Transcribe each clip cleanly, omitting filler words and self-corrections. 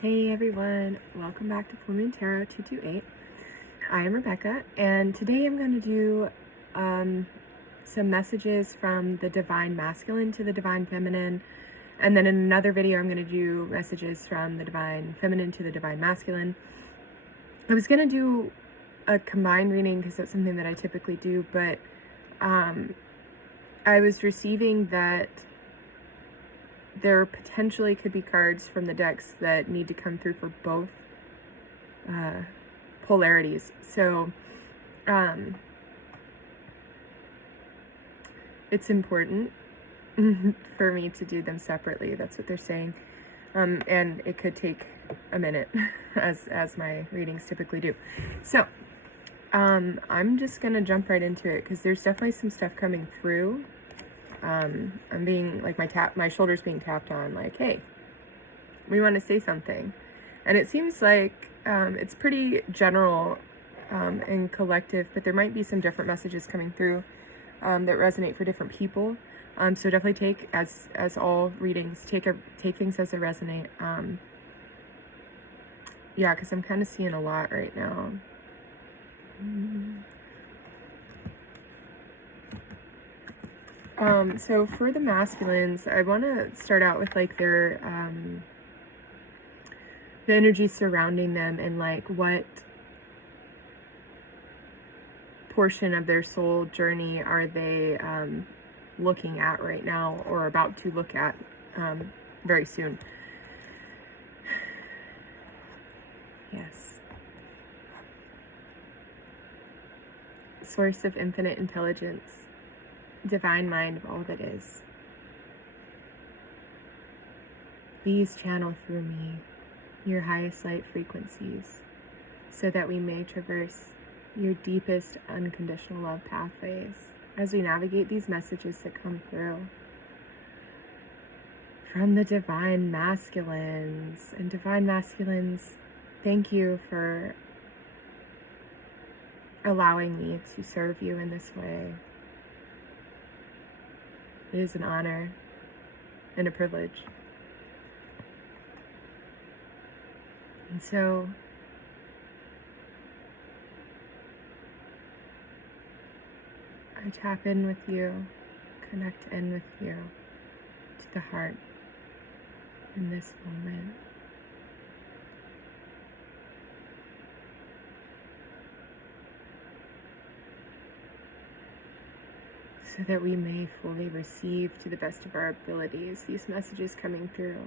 Hey everyone, welcome back to Full Moon Tarot 228. I am Rebecca, and today I'm going to do some messages from the Divine Masculine to the Divine Feminine, and then in another video I'm going to do messages from the Divine Feminine to the Divine Masculine. I was going to do a combined reading because that's something that I typically do, but I was receiving that there potentially could be cards from the decks that need to come through for both polarities. So it's important for me to do them separately. That's what they're saying. And it could take a minute as my readings typically do. So I'm just gonna jump right into it because there's definitely some stuff coming through. I'm being like my shoulders being tapped on, like, hey, we want to say something. And it seems like it's pretty general and collective, but there might be some different messages coming through that resonate for different people. So definitely take, as all readings, take things as they resonate. Yeah, because I'm kind of seeing a lot right now. So for the masculines, I want to start out with like their the energy surrounding them and like what portion of their soul journey are they looking at right now or about to look at very soon. Yes. Source of infinite intelligence. Divine mind of all that is. Please channel through me your highest light frequencies so that we may traverse your deepest unconditional love pathways as we navigate these messages that come through from the divine masculines. And divine masculines, thank you for allowing me to serve you in this way. It is an honor and a privilege. And so I tap in with you, connect in with you to the heart in this moment. So that we may fully receive to the best of our abilities these messages coming through.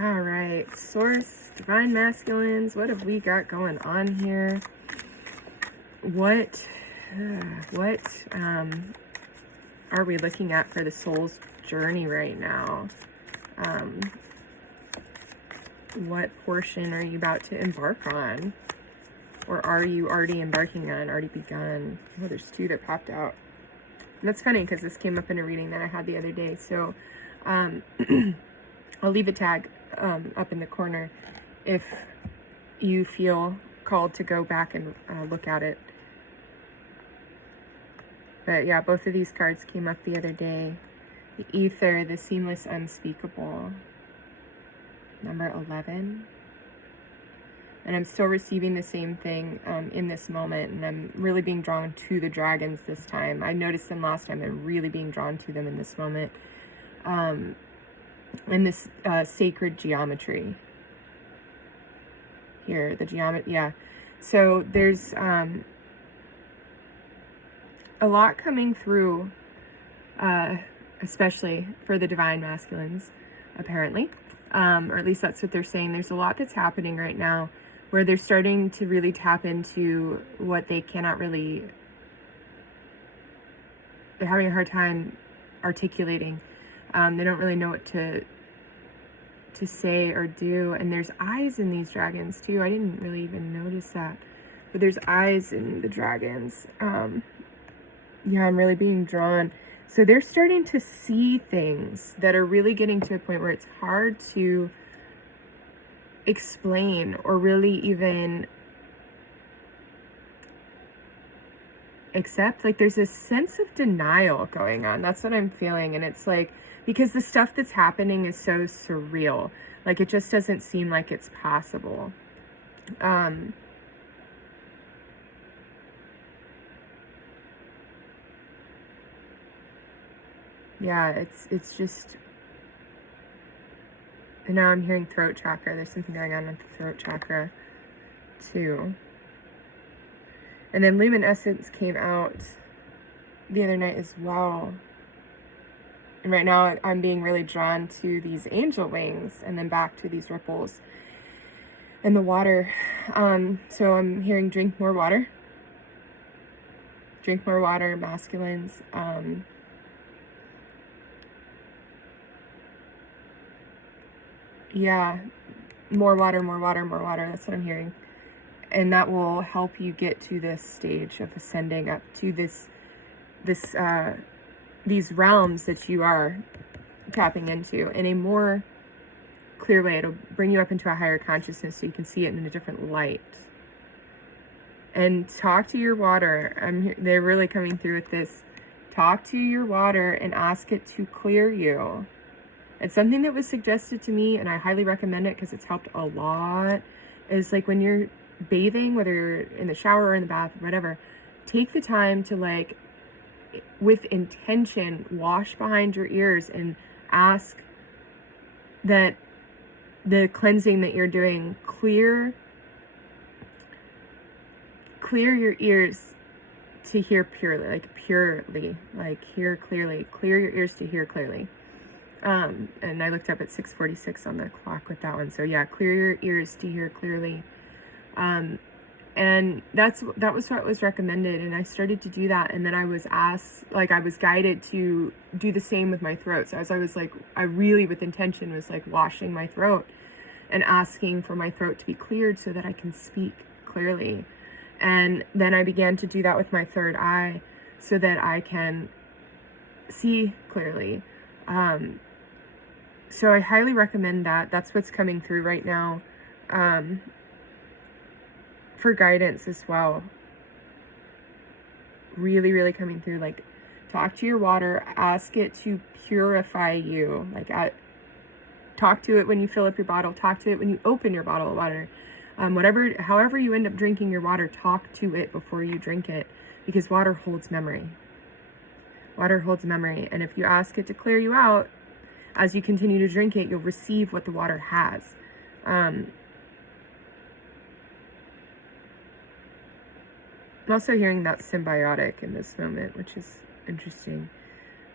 All right, Source, Divine Masculines, what have we got going on here? What are we looking at for the soul's journey right now? What portion are you about to embark on? Or are you already embarking on, already begun? Oh, there's two that popped out. And that's funny because this came up in a reading that I had the other day. So I'll leave a tag up in the corner if you feel called to go back and look at it. But yeah, both of these cards came up the other day. The Ether, the Seamless Unspeakable, number 11. And I'm still receiving the same thing in this moment. And I'm really being drawn to the dragons this time. I noticed them last time. I'm really being drawn to them in this moment. And this sacred geometry. Here, the geometry, yeah. So there's a lot coming through, especially for the divine masculines, apparently. Or at least that's what they're saying. There's a lot that's happening right now where they're starting to really tap into what they cannot really, they're having a hard time articulating. They don't really know what to say or do. And there's eyes in these dragons too. I didn't really even notice that, but there's eyes in the dragons. Yeah, I'm really being drawn. So they're starting to see things that are really getting to a point where it's hard to explain or really even accept. Like there's a sense of denial going on. That's what I'm feeling. And it's like, because the stuff that's happening is so surreal. Like it just doesn't seem like it's possible. Yeah, it's just, and now I'm hearing throat chakra. There's something going on with the throat chakra too. And then Lumen Essence came out the other night as well. And right now I'm being really drawn to these angel wings and then back to these ripples and the water. So I'm hearing drink more water. Drink more water, masculines. Yeah, more water, more water, more water. That's what I'm hearing. And that will help you get to this stage of ascending up to these realms that you are tapping into in a more clear way. It'll bring you up into a higher consciousness so you can see it in a different light. And talk to your water. They're really coming through with this. Talk to your water and ask it to clear you. It's something that was suggested to me, and I highly recommend it because it's helped a lot. Is like when you're bathing, whether you're in the shower or in the bath, whatever, take the time to, like, with intention, wash behind your ears and ask that the cleansing that you're doing clear your ears to hear purely, like hear clearly, clear your ears to hear clearly. And I looked up at 6:46 on the clock with that one. So yeah, clear your ears to hear clearly. And that was what was recommended. And I started to do that. And then I was asked, like, I was guided to do the same with my throat. So as I was like, I really with intention was like washing my throat and asking for my throat to be cleared so that I can speak clearly. And then I began to do that with my third eye so that I can see clearly. So I highly recommend that. That's what's coming through right now, for guidance as well. Really, really coming through. Like, talk to your water, ask it to purify you. Like, talk to it when you fill up your bottle, talk to it when you open your bottle of water. However you end up drinking your water, talk to it before you drink it, because water holds memory. Water holds memory, and if you ask it to clear you out, as you continue to drink it, you'll receive what the water has. I'm also hearing that symbiotic in this moment, which is interesting.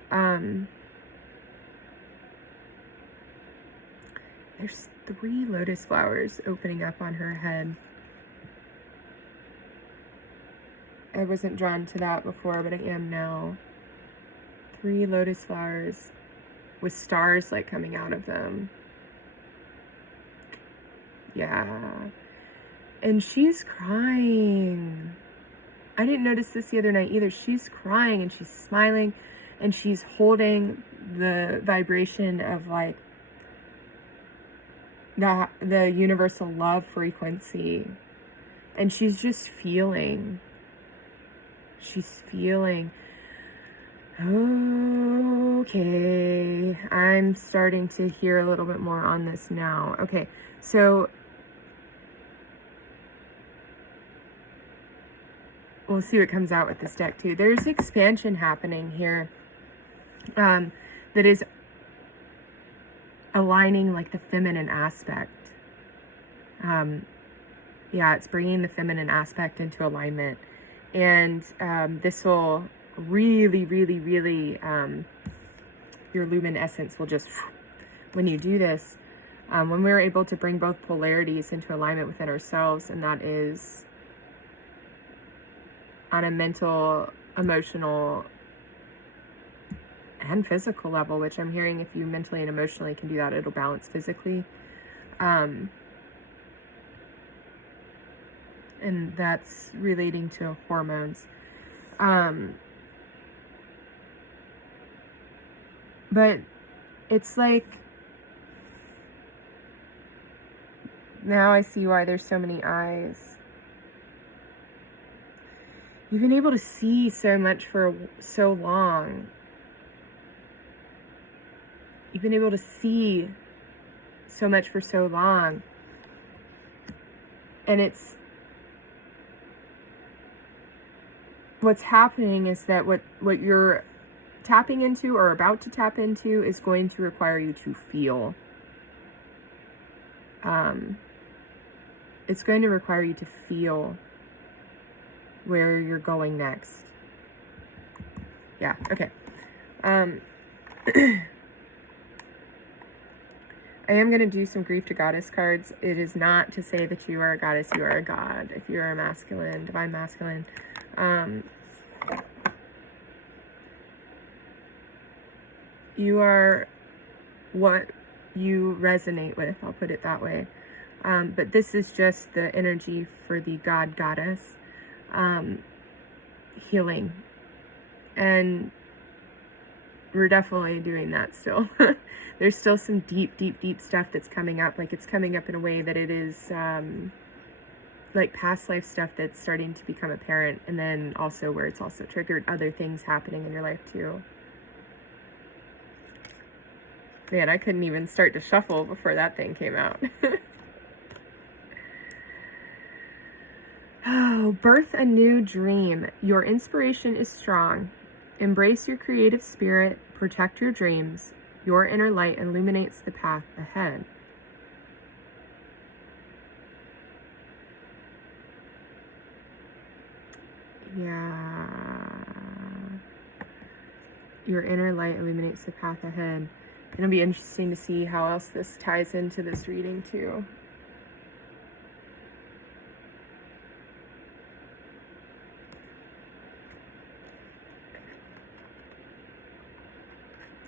There's 3 lotus flowers opening up on her head. I wasn't drawn to that before, but I am now. 3 lotus flowers with stars like coming out of them. Yeah. And she's crying. I didn't notice this the other night either. She's crying and she's smiling and she's holding the vibration of, like, the universal love frequency. And she's just feeling. She's feeling. Okay, I'm starting to hear a little bit more on this now. Okay, so we'll see what comes out with this deck too. There's expansion happening here, that is aligning, like, the feminine aspect. Yeah, it's bringing the feminine aspect into alignment, and this will really, really, really, your lumen essence will just, when you do this, when we're able to bring both polarities into alignment within ourselves, and that is on a mental, emotional, and physical level, which I'm hearing if you mentally and emotionally can do that, it'll balance physically. And that's relating to hormones. But it's like, now I see why there's so many eyes. You've been able to see so much for so long. You've been able to see so much for so long. And what's happening is that what you're tapping into or about to tap into is going to require you to feel. It's going to require you to feel where you're going next. Yeah, okay. I am going to do some grief to goddess cards. It is not to say that you are a goddess, you are a god. If you are a masculine, divine masculine, you are what you resonate with, I'll put it that way. But this is just the energy for the god goddess healing. And we're definitely doing that still. There's still some deep, deep, deep stuff that's coming up. Like, it's coming up in a way that it is like past life stuff that's starting to become apparent. And then also where it's also triggered other things happening in your life too. Man, I couldn't even start to shuffle before that thing came out. Oh, birth a new dream. Your inspiration is strong. Embrace your creative spirit. Protect your dreams. Your inner light illuminates the path ahead. Yeah. Your inner light illuminates the path ahead. It'll be interesting to see how else this ties into this reading too.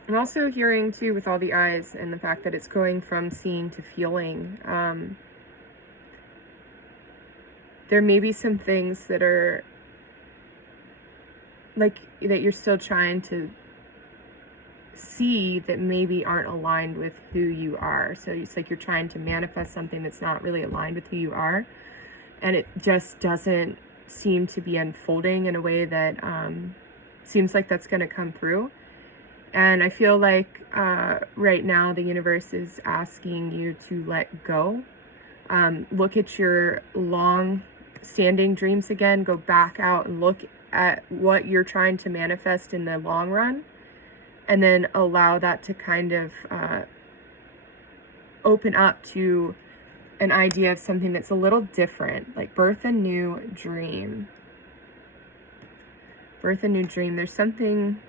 I'm also hearing too, with all the eyes and the fact that it's going from seeing to feeling, there may be some things that are like that you're still trying to see that maybe aren't aligned with who you are. So it's like you're trying to manifest something that's not really aligned with who you are, and it just doesn't seem to be unfolding in a way that seems like that's going to come through. And I feel like right now the universe is asking you to let go. Look at your long-standing dreams again. Go back out and look at what you're trying to manifest in the long run. And then allow that to kind of open up to an idea of something that's a little different. Like birth a new dream. Birth a new dream. There's something...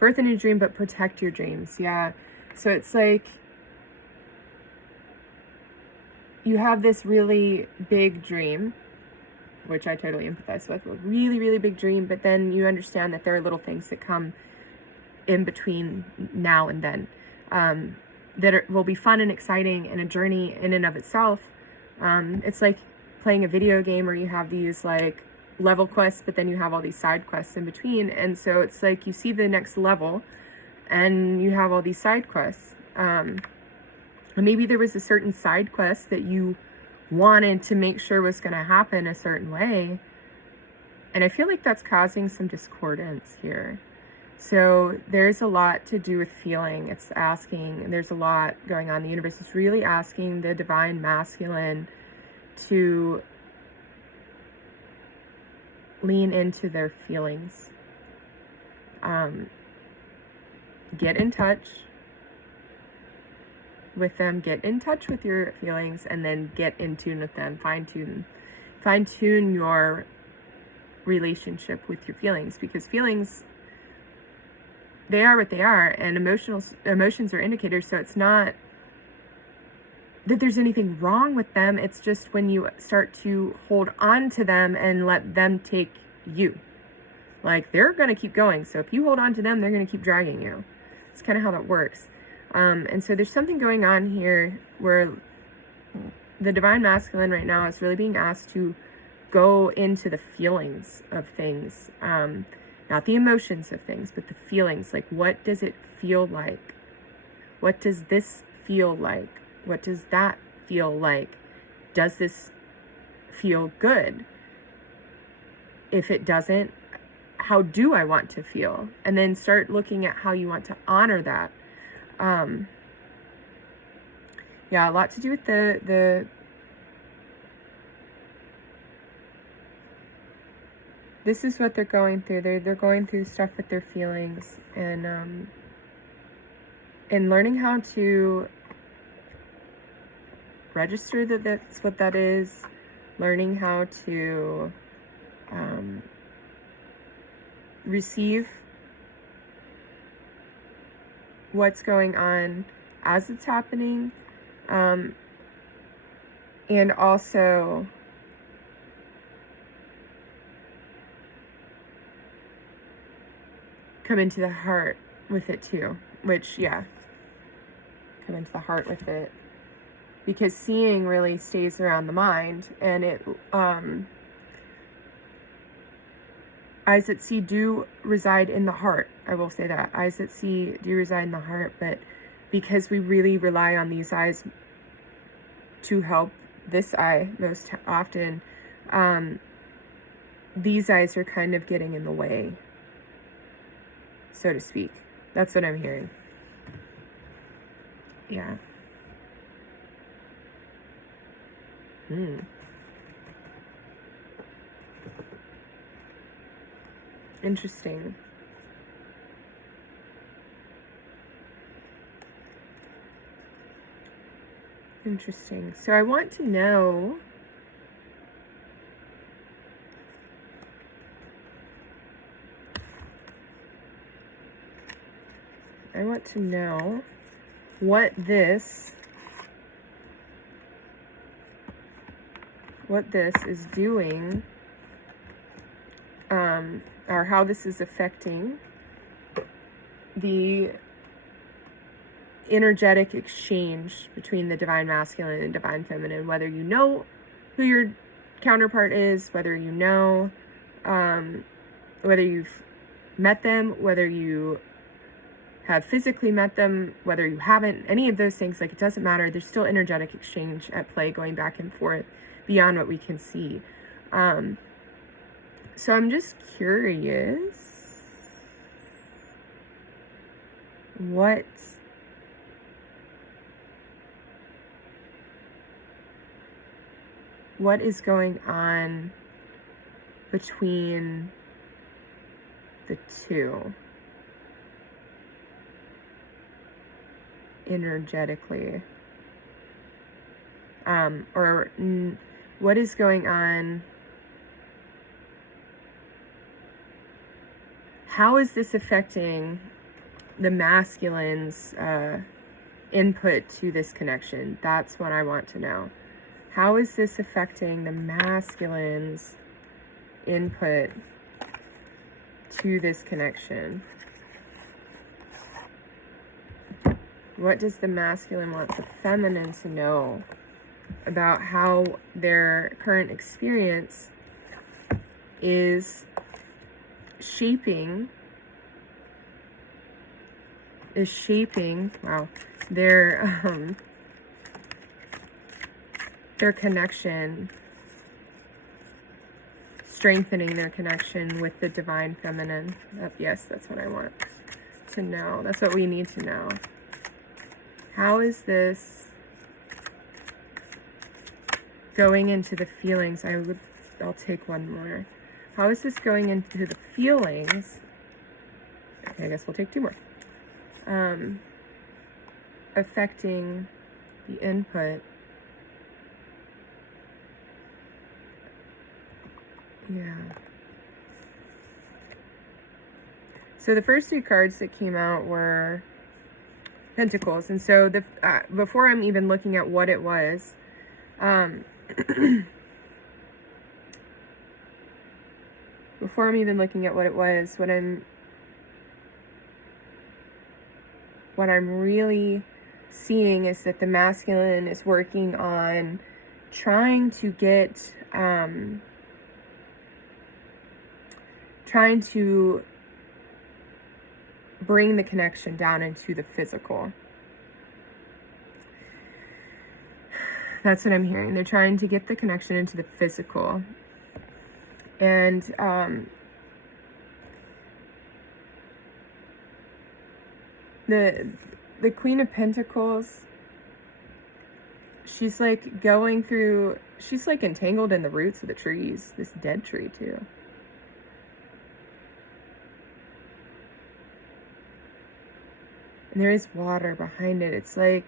Birth a new dream, but protect your dreams. Yeah. So it's like you have this really big dream, which I totally empathize with, a really, really big dream, but then you understand that there are little things that come in between now and then that will be fun and exciting and a journey in and of itself. It's like playing a video game where you have these like level quests, but then you have all these side quests in between, and so it's like you see the next level and you have all these side quests. And maybe there was a certain side quest that you wanted to make sure was going to happen a certain way, and I feel like that's causing some discordance here. So there's a lot to do with feeling. It's asking, there's a lot going on. The universe is really asking the divine masculine to lean into their feelings. Get in touch with them, get in touch with your feelings, and then get in tune with them. Fine tune your relationship with your feelings, because feelings, they are what they are, and emotions are indicators. So it's not that there's anything wrong with them. It's just when you start to hold on to them and let them take you. Like, they're going to keep going. So if you hold on to them, they're going to keep dragging you. It's kind of how that works. And so there's something going on here where the divine masculine right now is really being asked to go into the feelings of things. Not the emotions of things, but the feelings. Like, what does it feel like? What does this feel like? What does that feel like? Does this feel good? If it doesn't, how do I want to feel? And then start looking at how you want to honor that. Yeah, a lot to do with the this is what they're going through. They're going through stuff with their feelings, and learning how to register that that's what that is, learning how to receive what's going on as it's happening, and also come into the heart with it too, which, yeah, come into the heart with it, because seeing really stays around the mind, and it eyes that see do reside in the heart. I will say that eyes that see do reside in the heart, but because we really rely on these eyes to help this eye most often, these eyes are kind of getting in the way, so to speak. That's what I'm hearing. Yeah. Interesting. Interesting. So I want to know what this is doing, or how this is affecting the energetic exchange between the divine masculine and divine feminine, whether you know who your counterpart is, whether you know, whether you've met them, whether you have physically met them, whether you haven't, any of those things, like, it doesn't matter. There's still energetic exchange at play going back and forth beyond what we can see. So I'm just curious what is going on between the two energetically, or what is going on. How is this affecting the masculine's input to this connection? That's what I want to know. How is this affecting the masculine's input to this connection? What does the masculine want the feminine to know about how their current experience is shaping their connection, strengthening their connection with the divine feminine? Yes, that's what I want to know. That's what we need to know. How is this going into the feelings? I'll take one more. How is this going into the feelings? Okay, I guess we'll take two more. Affecting the input. Yeah. So the first two cards that came out were Pentacles, and so the before I'm even looking at what it was, before I'm even looking at what it was, what I'm really seeing is that the masculine is working on trying to get, trying to bring the connection down into the physical. That's what I'm hearing. They're trying to get the connection into the physical. And the Queen of Pentacles, she's like going through, she's like entangled in the roots of the trees, this dead tree too. And there is water behind it. It's like,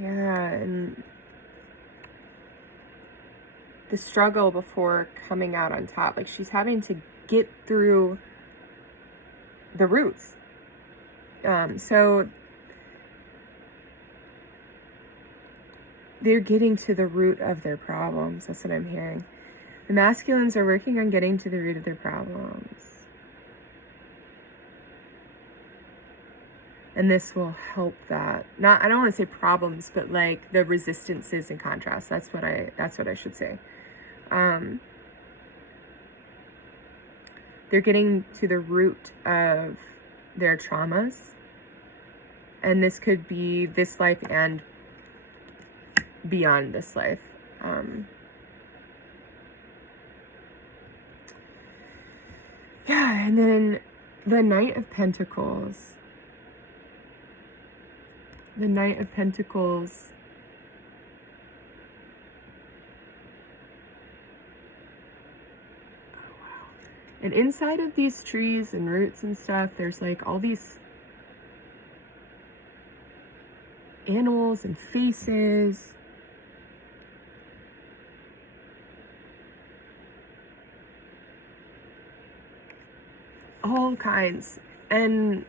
yeah, and the struggle before coming out on top. Like she's having to get through the roots. So they're getting to the root of their problems. That's what I'm hearing. The masculines are working on getting to the root of their problems. And this will help that. Not, I don't want to say problems, but like the resistances and contrasts. That's what I should say. They're getting to the root of their traumas. And this could be this life and beyond this life. Yeah, and then the Knight of Pentacles. The Knight of Pentacles. Oh, wow. And inside of these trees and roots and stuff, there's like all these animals and faces. All kinds. And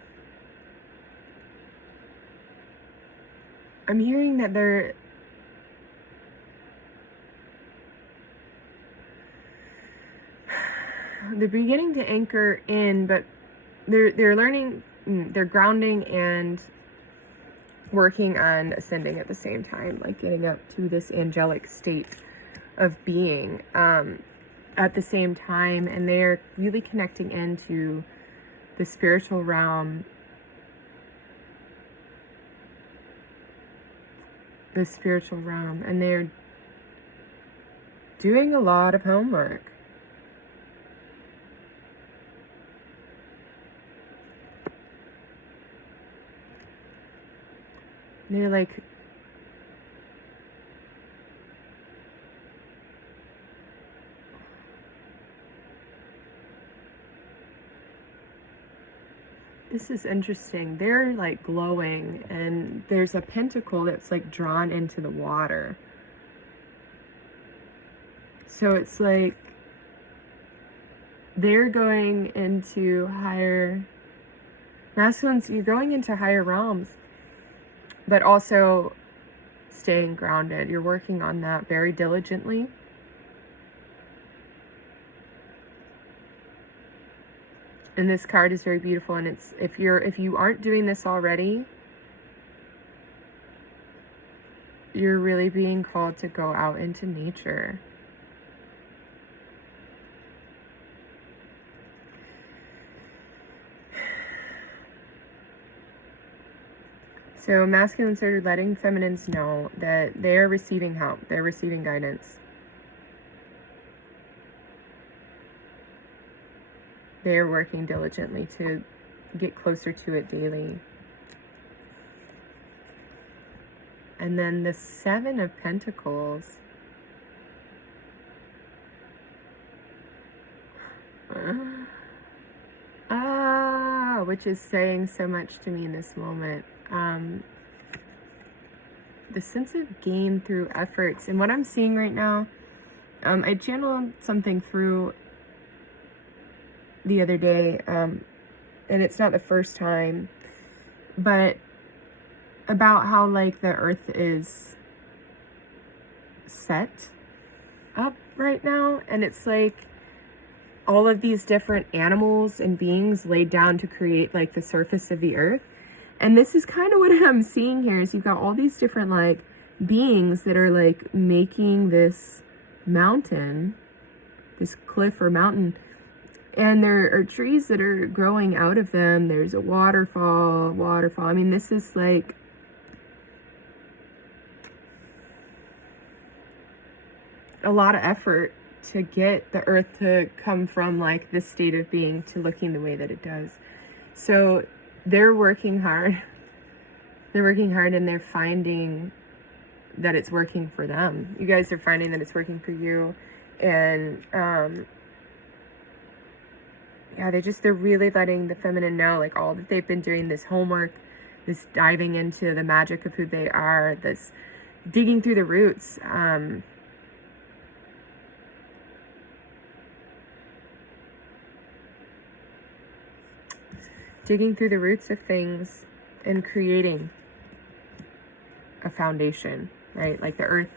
I'm hearing that they're beginning to anchor in, but they're learning, they're grounding and working on ascending at the same time, like getting up to this angelic state of being at the same time. And they're really connecting into the spiritual realm, and they're doing a lot of homework. They're like, this is interesting. They're like glowing, and there's a pentacle that's like drawn into the water. So it's like they're going into higher masculines. You're going into higher realms, but also staying grounded. You're working on that very diligently. And this card is very beautiful, and it's if you aren't doing this already, you're really being called to go out into nature. So masculines are letting feminines know that they are receiving help. They're receiving guidance. They are working diligently to get closer to it daily. And then the Seven of Pentacles. Which is saying so much to me in this moment. The sense of gain through efforts. And what I'm seeing right now, I channeled something through the other day, and it's not the first time, but about how like the earth is set up right now, and it's like all of these different animals and beings laid down to create like the surface of the earth. And this is kind of what I'm seeing here, is you've got all these different like beings that are like making this mountain, this cliff or mountain. And there are trees that are growing out of them. There's a waterfall. I mean, this is like a lot of effort to get the earth to come from like this state of being to looking the way that it does. So they're working hard. They're working hard, and they're finding that it's working for them. You guys are finding that it's working for you. And yeah, they're really letting the feminine know, like, all that they've been doing, this homework, this diving into the magic of who they are, this digging through the roots. Digging through the roots of things and creating a foundation, right? Like the earth,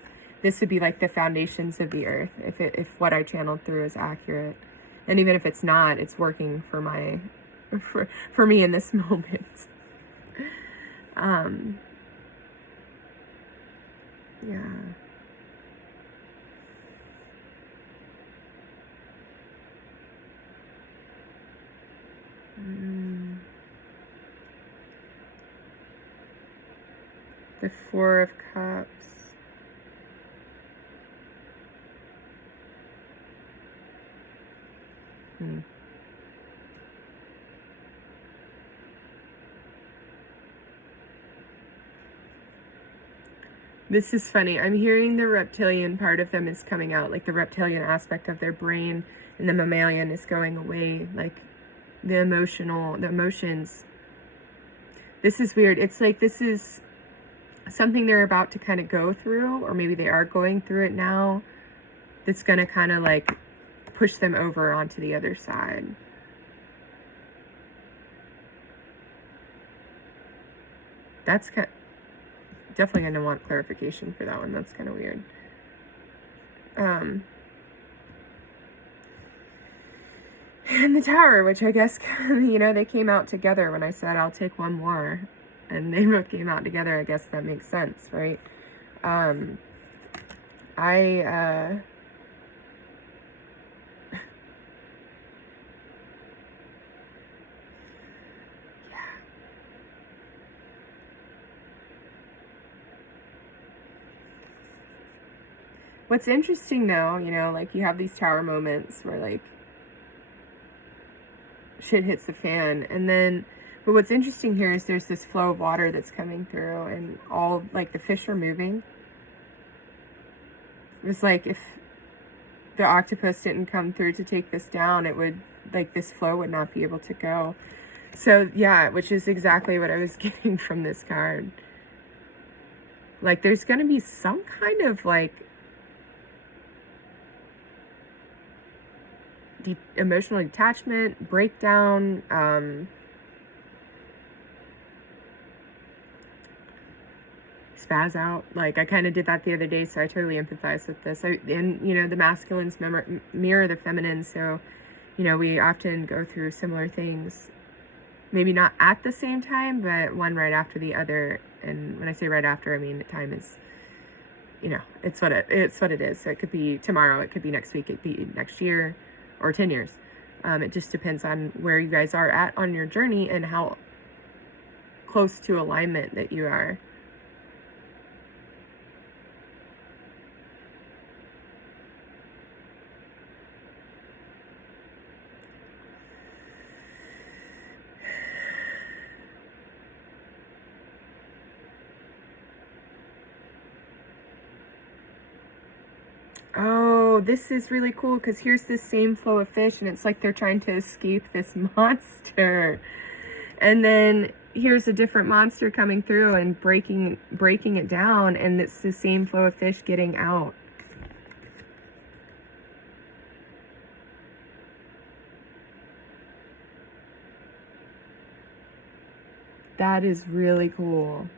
this would be like the foundations of the earth, if what I channeled through is accurate. And even if it's not, it's working for for me in this moment. Yeah. The Four of Cups. This is funny. I'm hearing the reptilian part of them is coming out, like the reptilian aspect of their brain, and the mammalian is going away, like the emotions. This is weird. It's like this is something they're about to kind of go through, or maybe they are going through it now, that's going to kind of like push them over onto the other side. That's definitely going to want clarification for that one. That's kind of weird. And the Tower, which I guess, you know, they came out together when I said I'll take one more, and they both came out together. I guess that makes sense, right? What's interesting though, you know, like you have these Tower moments where like shit hits the fan, and then, but what's interesting here is there's this flow of water that's coming through, and all like the fish are moving. It was like if the octopus didn't come through to take this down, it would, like, this flow would not be able to go. So yeah, which is exactly what I was getting from this card. Like there's going to be some kind of like emotional detachment, breakdown, spaz out. Like I kind of did that the other day, so I totally empathize with this. And you know, the masculines mirror the feminine, so you know, we often go through similar things, maybe not at the same time, but one right after the other. And when I say right after, I mean time is, you know, it's what it is. So it could be tomorrow, it could be next week, it could be next year, or 10 years. It just depends on where you guys are at on your journey and how close to alignment that you are. Oh, this is really cool because here's this same flow of fish, and it's like they're trying to escape this monster. And then here's a different monster coming through and breaking it down, and it's the same flow of fish getting out. That is really cool.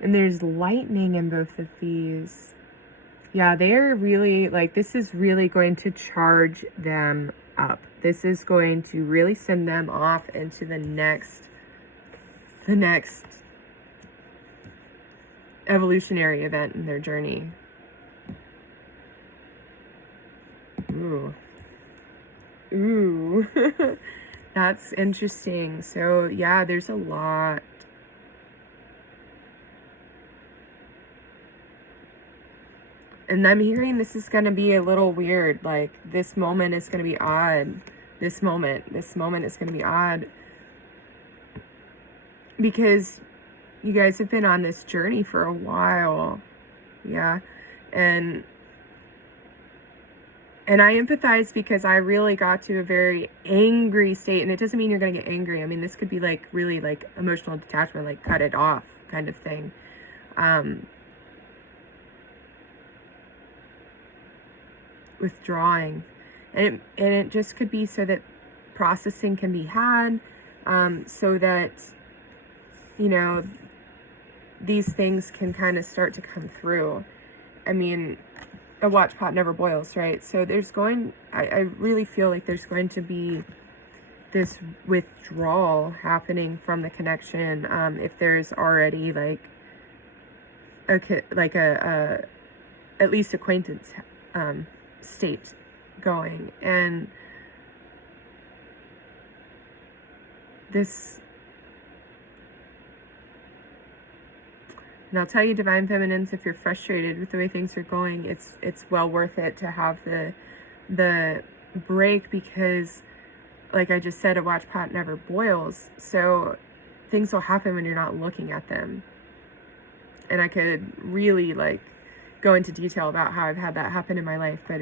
And there's lightning in both of these. Yeah, they're really, like, this is really going to charge them up. This is going to really send them off into the next evolutionary event in their journey. Ooh. That's interesting. So yeah, there's a lot. And I'm hearing this is going to be a little weird. Like, this moment is going to be odd. This moment is going to be odd. Because you guys have been on this journey for a while. Yeah. And I empathize because I really got to a very angry state. And it doesn't mean you're going to get angry. I mean, this could be like really like emotional detachment, like cut it off kind of thing. Withdrawing. And it just could be so that processing can be had, so that, you know, these things can kind of start to come through. I mean, a watch pot never boils, right? So I really feel like there's going to be this withdrawal happening from the connection, if there's already like a at least acquaintance state going. And I'll tell you, Divine Feminines, if you're frustrated with the way things are going, it's well worth it to have the break, because like I just said, a watch pot never boils. So things will happen when you're not looking at them. And I could really like go into detail about how I've had that happen in my life, but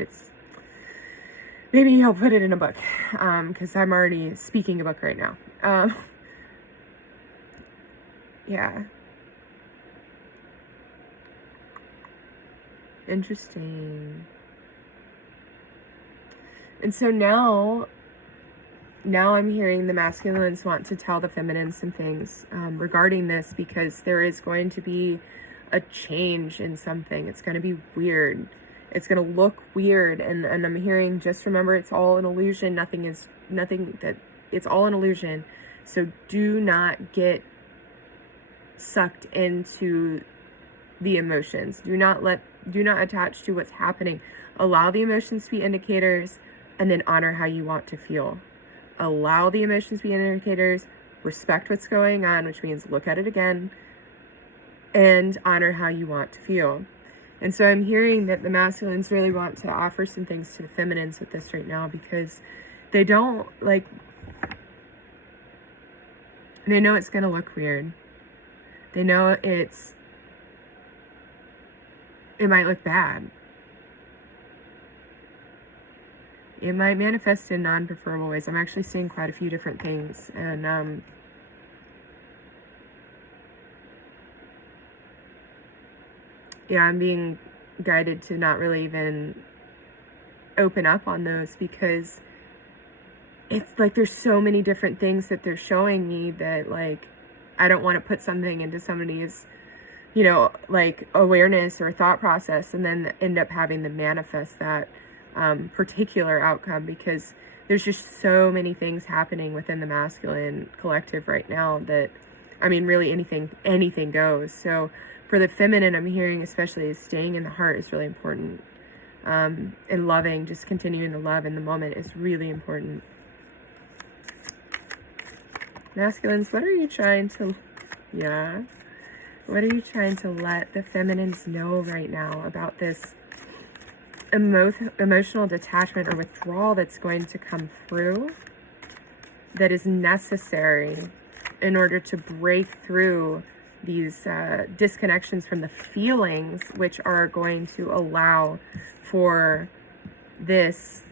maybe I'll put it in a book, because I'm already speaking a book right now. Yeah. Interesting. And so now I'm hearing the masculines want to tell the feminines some things regarding this, because there is going to be a change in something. It's going to be weird. It's going to look weird. And I'm hearing, just remember, it's all an illusion. It's all an illusion. So do not get sucked into the emotions. Do not attach to what's happening. Allow the emotions to be indicators, and then honor how you want to feel. Allow the emotions to be indicators, respect what's going on, which means look at it again, and honor how you want to feel. And so I'm hearing that the masculines really want to offer some things to the feminines with this right now, because they know it's going to look weird. They know it might look bad. It might manifest in non-preferable ways. I'm actually seeing quite a few different things. And yeah, I'm being guided to not really even open up on those, because it's like there's so many different things that they're showing me that like I don't want to put something into somebody's, you know, like awareness or thought process and then end up having to manifest that particular outcome, because there's just so many things happening within the masculine collective right now that, I mean, really anything goes. So for the feminine, I'm hearing especially staying in the heart is really important. And loving, just continuing to love in the moment is really important. Masculines, what are you trying to let the feminines know right now about this emotional detachment or withdrawal that's going to come through, that is necessary in order to break through these disconnections from the feelings, which are going to allow for this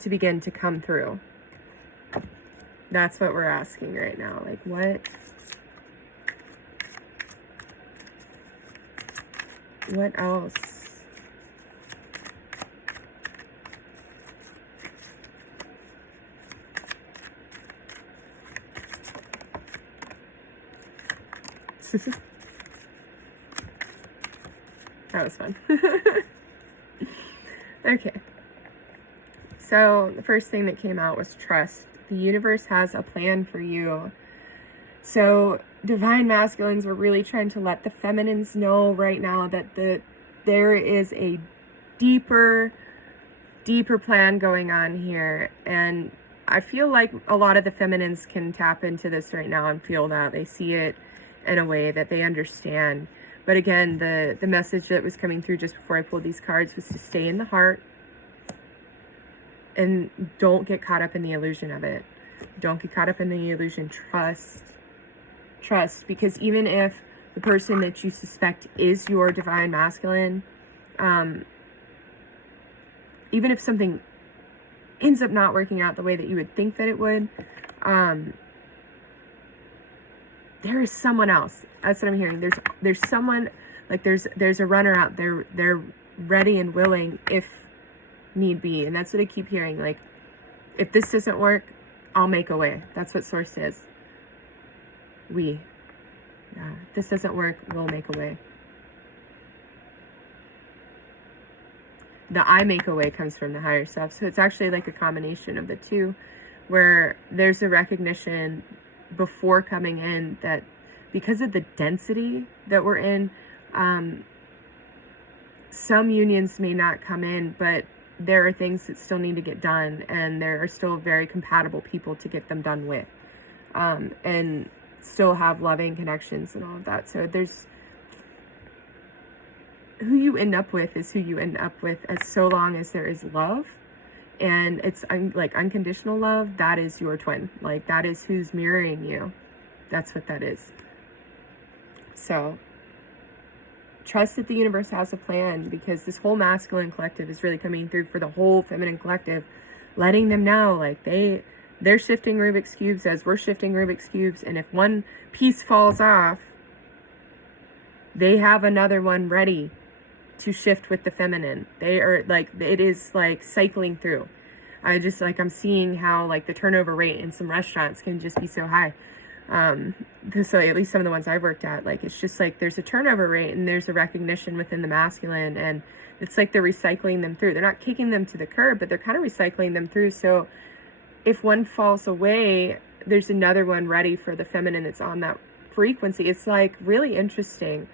to begin to come through? That's what we're asking right now. Like, what else? That was fun. Okay. So the first thing that came out was trust. The universe has a plan for you. So divine masculines were really trying to let the feminines know right now that there is a deeper deeper plan going on here. And I feel like a lot of the feminines can tap into this right now and feel that. They see it in a way that they understand. But again, the message that was coming through just before I pulled these cards was to stay in the heart and don't get caught up in the illusion of it. Don't get caught up in the illusion. Trust, because even if the person that you suspect is your divine masculine, even if something ends up not working out the way that you would think that it would, there is someone else. That's what I'm hearing. There's someone, like there's a runner out there. They're ready and willing if need be. And that's what I keep hearing. Like, if this doesn't work, I'll make a way. That's what Source says. If this doesn't work, we'll make a way. The I make a way comes from the higher self. So it's actually like a combination of the two, where there's a recognition before coming in that because of the density that we're in, some unions may not come in, but there are things that still need to get done, and there are still very compatible people to get them done with, and still have loving connections and all of that. So there's, who you end up with is who you end up with, as so long as there is love, and it's like unconditional love. That is your twin. Like, that is who's mirroring you. That's what that is. So trust that the universe has a plan, because this whole masculine collective is really coming through for the whole feminine collective, letting them know, like, they're shifting Rubik's Cubes as we're shifting Rubik's Cubes, and if one piece falls off, they have another one ready to shift with the feminine. They are like, it is like cycling through. I'm seeing how like the turnover rate in some restaurants can just be so high. So at least some of the ones I've worked at, like, it's just like there's a turnover rate and there's a recognition within the masculine, and it's like they're recycling them through. They're not kicking them to the curb, but they're kind of recycling them through. So if one falls away, there's another one ready for the feminine that's on that frequency. It's like really interesting.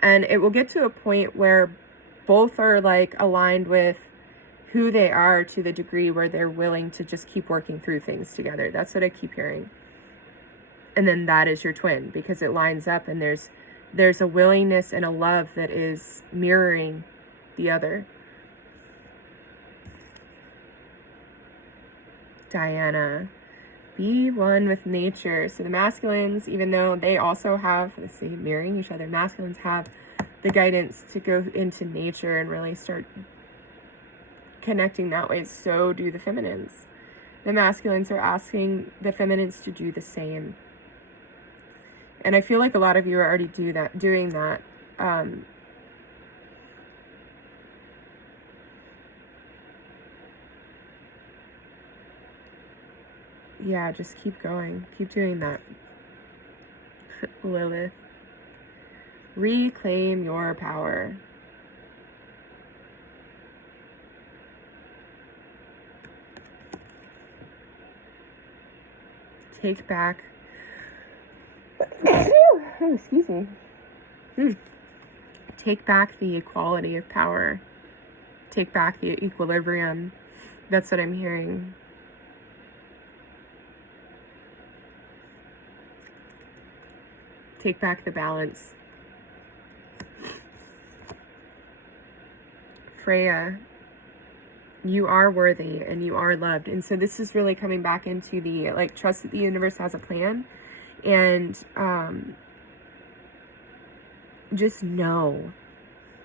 And it will get to a point where both are like aligned with who they are to the degree where they're willing to just keep working through things together. That's what I keep hearing. And then that is your twin, because it lines up, and there's a willingness and a love that is mirroring the other. Diana, be one with nature. So the masculines, even though they also have, let's see, mirroring each other, masculines have the guidance to go into nature and really start connecting that way. So do the feminines. The masculines are asking the feminines to do the same. And I feel like a lot of you are already doing that. Yeah, just keep going. Keep doing that. Lilith. Reclaim your power. Take back. Oh, excuse me. Take back the equality of power. Take back the equilibrium. That's what I'm hearing. Take back the balance. Freya, you are worthy and you are loved. And so this is really coming back into the, like, trust that the universe has a plan. And just know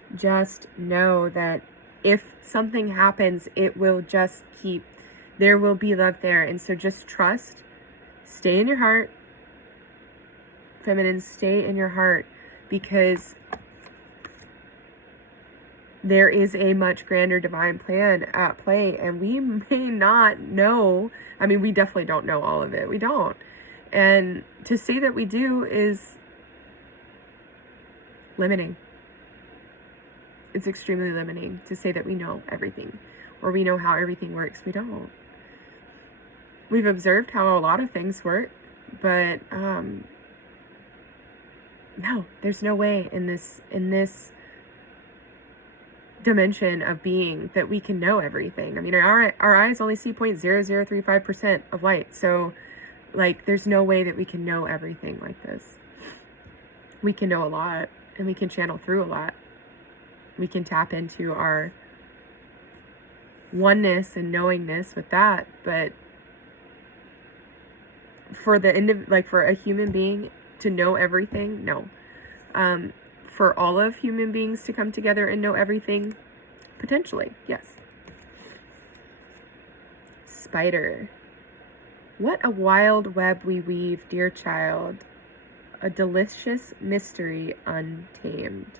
that if something happens, it will just keep, there will be love there. And so just trust, stay in your heart. Feminine, stay in your heart, because there is a much grander divine plan at play, and we may not know. I mean, we definitely don't know all of it. We don't. And to say that we do is limiting. It's extremely limiting to say that we know everything, or we know how everything works. We don't. We've observed how a lot of things work, but no, there's no way in this dimension of being that we can know everything. I mean, our eyes only see 0.0035% of light. So, like, there's no way that we can know everything like this. We can know a lot, and we can channel through a lot. We can tap into our oneness and knowingness with that, but for for a human being to know everything, no. For all of human beings to come together and know everything, potentially, yes. Spider. What a wild web we weave, dear child. A delicious mystery untamed.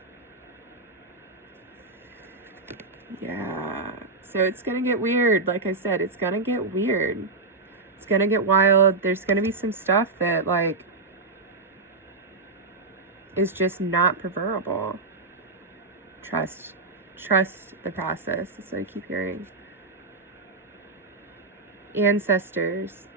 Yeah. So it's going to get weird. Like I said, it's going to get weird. It's going to get wild. There's going to be some stuff that, like, is just not preferable. Trust the process. That's what I keep hearing. Ancestors.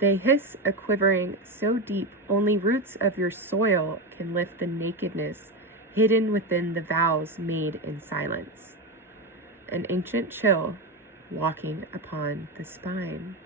They hiss a quivering so deep, only roots of your soil can lift the nakedness hidden within the vows made in silence. An ancient chill walking upon the spine.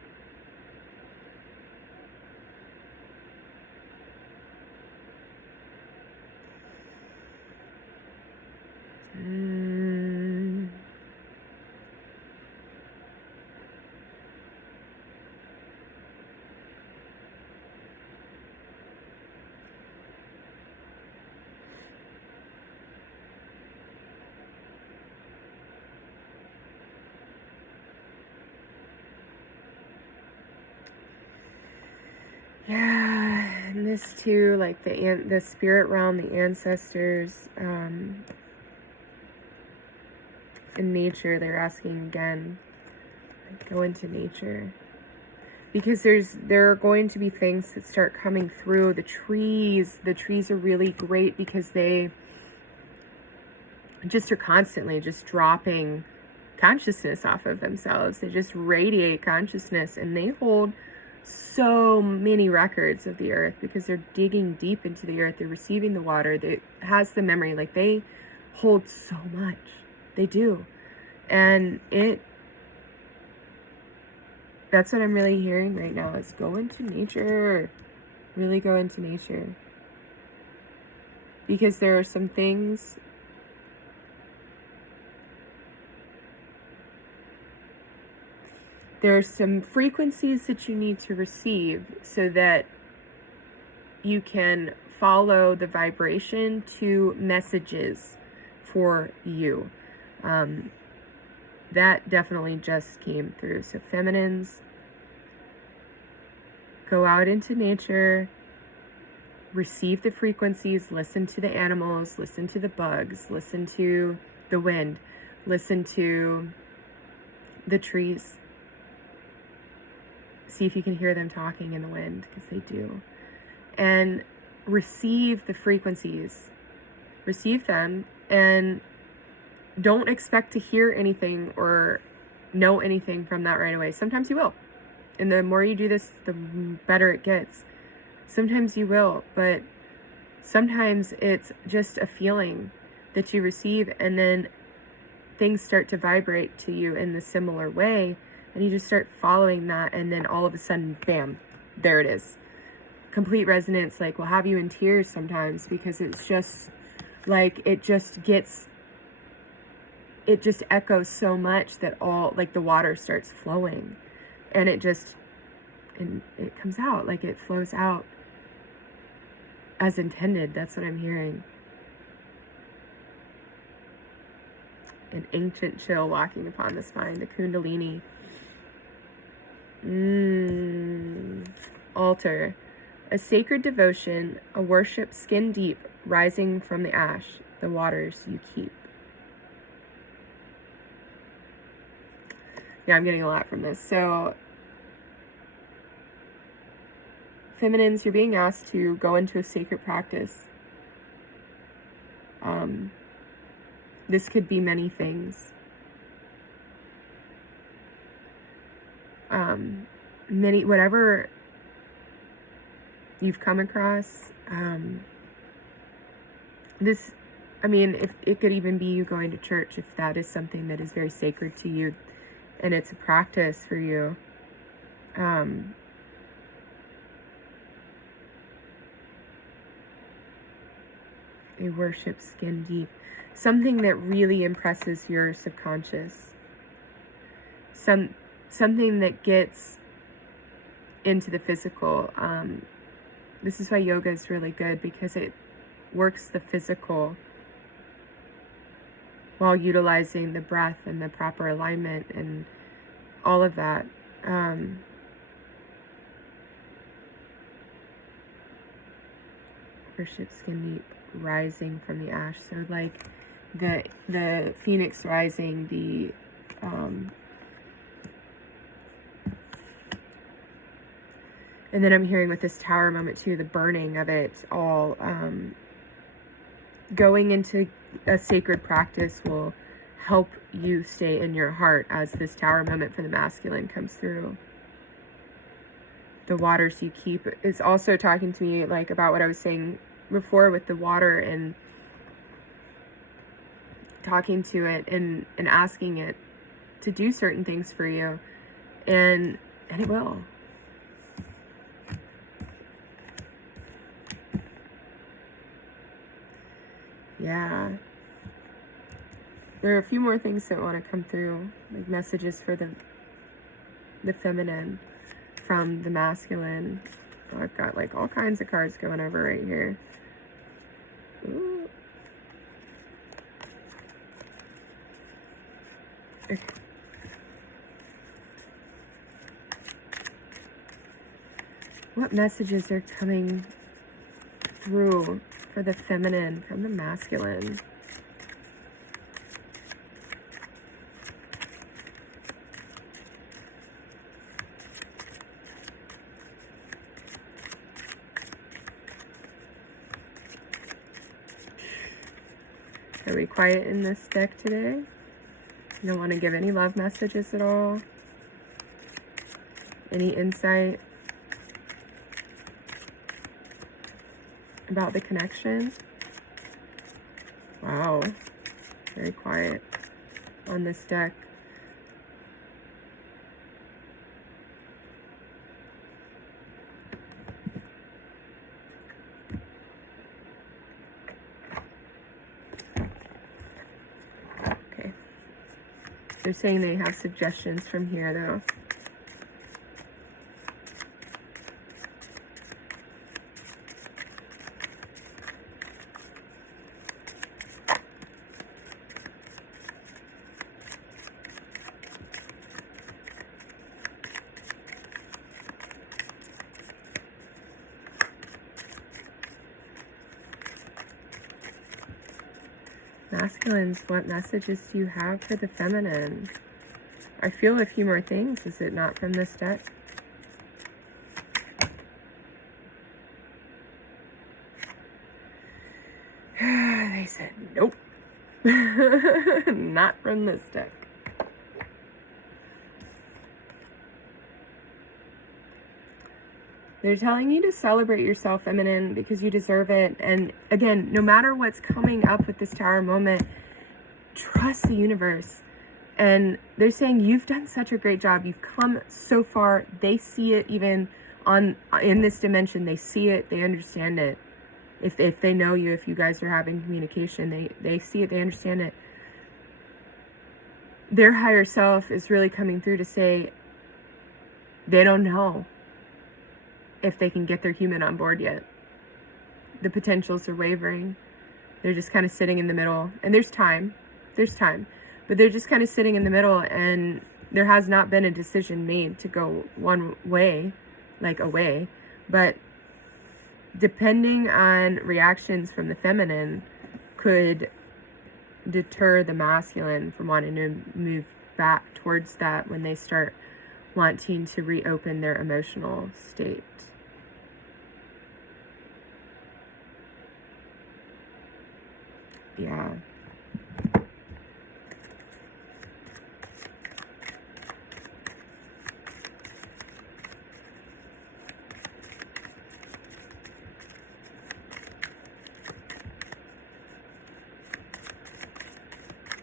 Yeah, and this too, like the spirit realm, the ancestors, in nature, they're asking again, like, go into nature. Because there are going to be things that start coming through. The trees are really great because they just are constantly just dropping consciousness off of themselves. They just radiate consciousness, and they hold so many records of the earth because they're digging deep into the earth. They're receiving the water that has the memory. Like, they hold so much. They do. And that's what I'm really hearing right now, is go into nature. Really go into nature. Because there are some things there are some frequencies that you need to receive so that you can follow the vibration to messages for you. That definitely just came through. So feminines, go out into nature, receive the frequencies, listen to the animals, listen to the bugs, listen to the wind, listen to the trees. See if you can hear them talking in the wind, because they do. And receive the frequencies. Receive them, and don't expect to hear anything or know anything from that right away. Sometimes you will. And the more you do this, the better it gets. Sometimes you will, but sometimes it's just a feeling that you receive, and then things start to vibrate to you in the similar way. And you just start following that, and then all of a sudden, bam, there it is. Complete resonance, like, will have you in tears sometimes, because it's just, like, it just echoes so much that all, like, the water starts flowing. And it comes out, like, it flows out as intended. That's what I'm hearing. An ancient chill walking upon the spine, the Kundalini. Altar. A sacred devotion, a worship skin deep, rising from the ash, the waters you keep. Yeah, I'm getting a lot from this. So, feminines, you're being asked to go into a sacred practice. This could be many things. Whatever you've come across, this I mean, if it could even be you going to church, if that is something that is very sacred to you and it's a practice for you. A worship skin deep. Something that really impresses your subconscious. Something that gets into the physical. This is why yoga is really good, because it works the physical while utilizing the breath and the proper alignment and all of that. Worship skin deep, rising from the ash. So like the phoenix rising, the and then I'm hearing with this tower moment too, the burning of it all. Going into a sacred practice will help you stay in your heart as this tower moment for the masculine comes through. The waters you keep is also talking to me like about what I was saying before with the water, and talking to it and asking it to do certain things for you, and it will. Yeah. There are a few more things that want to come through, like messages for the feminine from the masculine. Oh, I've got like all kinds of cards going over right here. Ooh. Okay. What messages are coming through for the feminine from the masculine? Are we quiet in this deck today? You don't want to give any love messages at all? Any insight about the connection? Wow, very quiet on this deck. Okay. They're saying they have suggestions from here though. Masculines, what messages do you have for the feminine? I feel a few more things. Is it not from this deck? They said nope. Not from this deck. They're telling you to celebrate yourself, feminine, because you deserve it. And again, no matter what's coming up with this tower moment, trust the universe. And they're saying you've done such a great job. You've come so far. They see it even in this dimension. They see it. They understand it. If they know you, if you guys are having communication, they see it. They understand it. Their higher self is really coming through to say they don't know if they can get their human on board yet. The potentials are wavering. They're just kind of sitting in the middle. And there's time. But they're just kind of sitting in the middle, and there has not been a decision made to go one way, like away. But depending on reactions from the feminine could deter the masculine from wanting to move back towards that when they start wanting to reopen their emotional state. Yeah.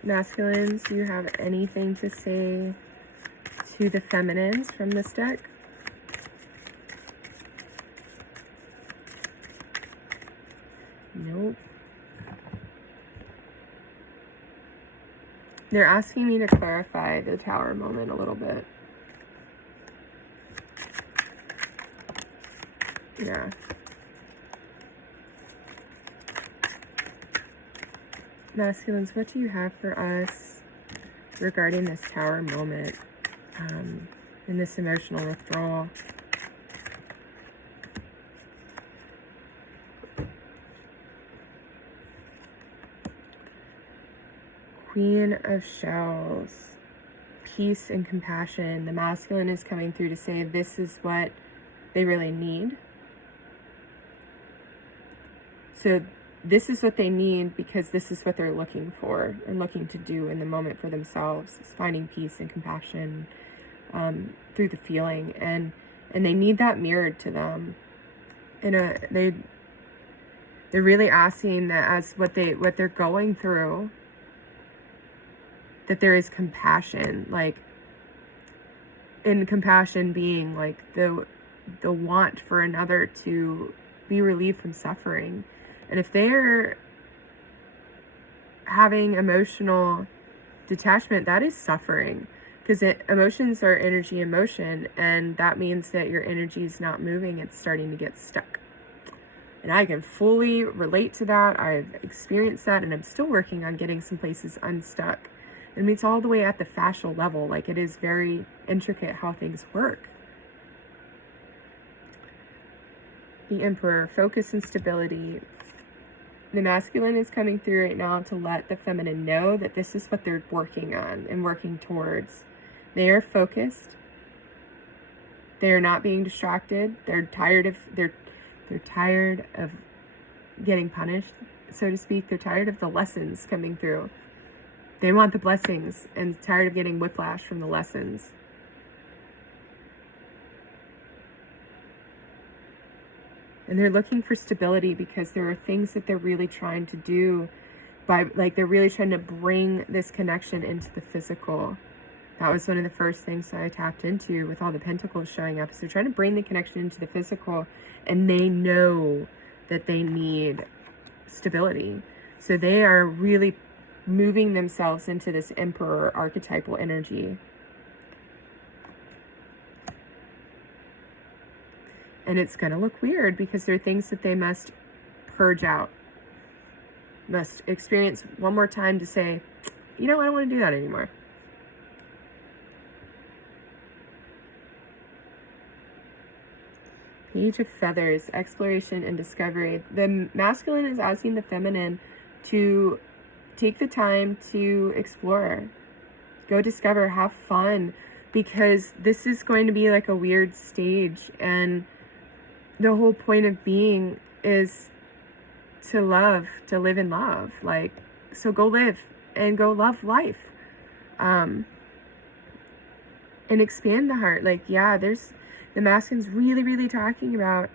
Masculines, do you have anything to say to the feminines from this deck? Nope. They're asking me to clarify the Tower moment a little bit. Yeah. Masculines, what do you have for us regarding this Tower moment and this emotional withdrawal? Queen of Shells, peace and compassion. The masculine is coming through to say this is what they really need. So this is what they need because this is what they're looking for and looking to do in the moment for themselves, is finding peace and compassion through the feeling, and they need that mirrored to them. They're really asking that as what they're going through, that there is compassion, like, in compassion being like the want for another to be relieved from suffering. And if they're having emotional detachment, that is suffering, because emotions are energy in motion, and that means that your energy is not moving, it's starting to get stuck. And I can fully relate to that. I've experienced that, and I'm still working on getting some places unstuck. I mean, it's all the way at the fascial level. Like, it is very intricate how things work. The Emperor, focus and stability. The masculine is coming through right now to let the feminine know that this is what they're working on and working towards. They are focused. They are not being distracted. They're tired of getting punished, so to speak. They're tired of the lessons coming through. They want the blessings and tired of getting whiplash from the lessons. And they're looking for stability because there are things that they're really trying to do they're really trying to bring this connection into the physical. That was one of the first things that I tapped into with all the pentacles showing up. So they're trying to bring the connection into the physical, and they know that they need stability. So they are really moving themselves into this Emperor archetypal energy. And it's going to look weird because there are things that they must purge out. Must experience one more time to say, you know, I don't want to do that anymore. Page of Feathers, exploration and discovery. The masculine is asking the feminine to take the time to explore. Go discover, have fun, because this is going to be like a weird stage, and the whole point of being is to love, to live in love. Like, so go live and go love life. And expand the heart. Like, yeah, there's the masculine's really, really talking about